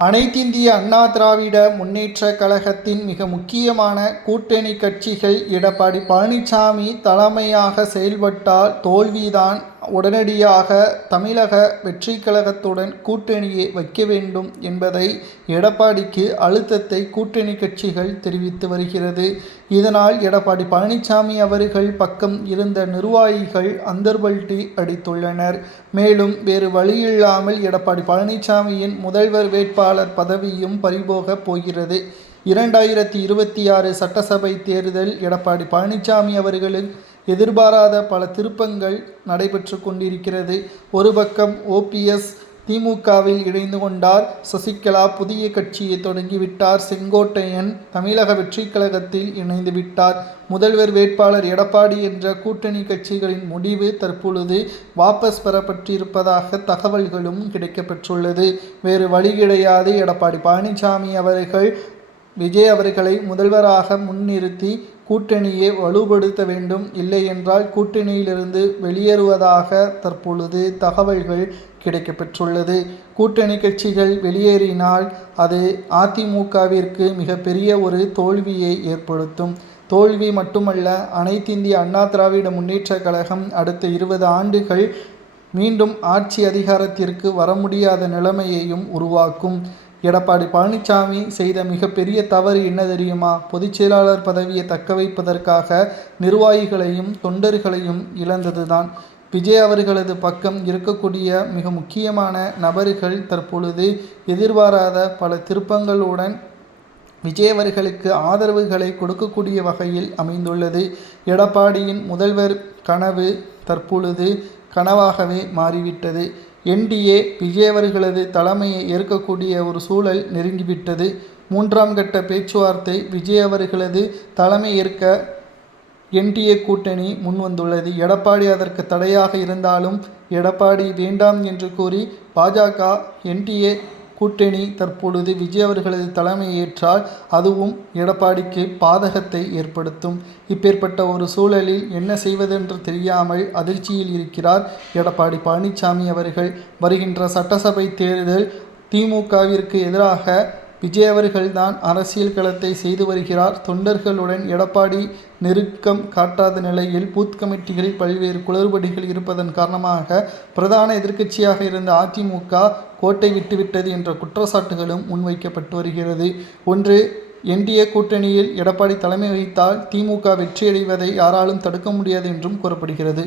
அனைத்திந்திய அண்ணா திராவிட முன்னேற்றக் கழகத்தின் மிக முக்கியமான கூட்டணி கட்சிகள் எடப்பாடி பழனிசாமி தலைமையாக செயல்பட்டால் தோல்விதான். உடனடியாக தமிழக வெற்றிக் கழகத்துடன் கூட்டணியை வைக்க வேண்டும் என்பதை எடப்பாடிக்கு அழுத்தத்தை கூட்டணி கட்சிகள் தெரிவித்து வருகிறது. இதனால் எடப்பாடி பழனிசாமி அவர்கள் பக்கம் இருந்த நிர்வாகிகள் அந்தர்பல்ட்டி அடித்துள்ளனர். மேலும் வேறு வழியில்லாமல் எடப்பாடி பழனிசாமியின் முதல்வர் வேட்பாளர் பதவியும் பறிபோகப் போகிறது. 2026 சட்டசபை தேர்தல் எடப்பாடி பழனிசாமி அவர்களின் எதிர்பாராத பல திருப்பங்கள் நடைபெற்று கொண்டிருக்கிறது. ஒரு பக்கம் OPS திமுகவில் இணைந்து கொண்டார். சசிகலா புதிய கட்சியை தொடங்கிவிட்டார். செங்கோட்டையன் தமிழக வெற்றிக் கழகத்தில் இணைந்து விட்டார். முதல்வர் வேட்பாளர் எடப்பாடி என்ற கூட்டணி கட்சிகளின் முடிவு தற்பொழுது வாபஸ் பெறப்பட்டிருப்பதாக தகவல்களும் கிடைக்கப்பெற்றுள்ளது. வேறு வழி கிடையாது. எடப்பாடி பழனிசாமி அவர்கள் விஜய் அவர்களை முதல்வராக முன்னிறுத்தி கூட்டணியை வலுப்படுத்த வேண்டும், இல்லை என்றால் கூட்டணியிலிருந்து வெளியேறுவதாக தற்பொழுது தகவல்கள் கிடைக்கப்பெற்றுள்ளது. கூட்டணி கட்சிகள் வெளியேறினால் அது அதிமுகவிற்கு மிகப்பெரிய ஒரு தோல்வியை ஏற்படுத்தும். தோல்வி மட்டுமல்ல, அனைத்திந்திய அண்ணா திராவிட முன்னேற்றக் கழகம் அடுத்த 20 ஆண்டுகள் மீண்டும் ஆட்சி அதிகாரத்திற்கு வர முடியாத நிலைமையையும் உருவாக்கும். எடப்பாடி பழனிசாமி செய்த மிகப்பெரிய தவறு என்ன தெரியுமா? பொதுச் செயலாளர் பதவியை தக்க வைப்பதற்காக நிர்வாகிகளையும் தொண்டர்களையும் இழந்ததுதான். விஜய் அவர்களது பக்கம் இருக்கக்கூடிய மிக முக்கியமான நபர்கள் தற்பொழுது எதிர்பாராத பல திருப்பங்களுடன் விஜய் அவர்களுக்கு ஆதரவுகளை கொடுக்கக்கூடிய வகையில் அமைந்துள்ளது. எடப்பாடியின் முதல்வர் கனவு தற்பொழுது கனவாகவே மாறிவிட்டது. NDA விஜய் அவர்களது தலைமையை ஏற்கக்கூடிய ஒரு சூழல் நெருங்கிவிட்டது. 3ஆம் கட்ட பேச்சுவார்த்தை விஜய் அவர்களது தலைமை ஏற்க NDA கூட்டணி முன்வந்துள்ளது. எடப்பாடி அதற்கு தடையாக இருந்தாலும் எடப்பாடி வேண்டாம் என்று கூறி பாஜக NDA கூட்டணி தற்பொழுது விஜய் அவர்களது தலைமை ஏற்றால் அதுவும் எடப்பாடிக்கு பாதகத்தை ஏற்படுத்தும். இப்பேற்பட்ட ஒரு சூழலில் என்ன செய்வதென்று தெரியாமல் அதிர்ச்சியில் இருக்கிறார் எடப்பாடி பழனிசாமி அவர்கள். வருகின்ற சட்டசபை தேர்தல் திமுகவிற்கு எதிராக விஜய் அவர்கள்தான் அரசியல் களத்தை செய்து வருகிறார். தொண்டர்களுடன் எடப்பாடி நெருக்கம் காட்டாத நிலையில் பூத் கமிட்டிகளில் பல்வேறு குளறுபடிகள் இருப்பதன் காரணமாக பிரதான எதிர்க்கட்சியாக இருந்த அதிமுக கோட்டை விட்டுவிட்டது என்ற குற்றச்சாட்டுகளும் முன்வைக்கப்பட்டு வருகிறது. ஒன்று, NDA கூட்டணியில் எடப்பாடி தலைமை வகித்தால் திமுக வெற்றியடைவதை யாராலும் தடுக்க முடியாது என்றும் கூறப்படுகிறது.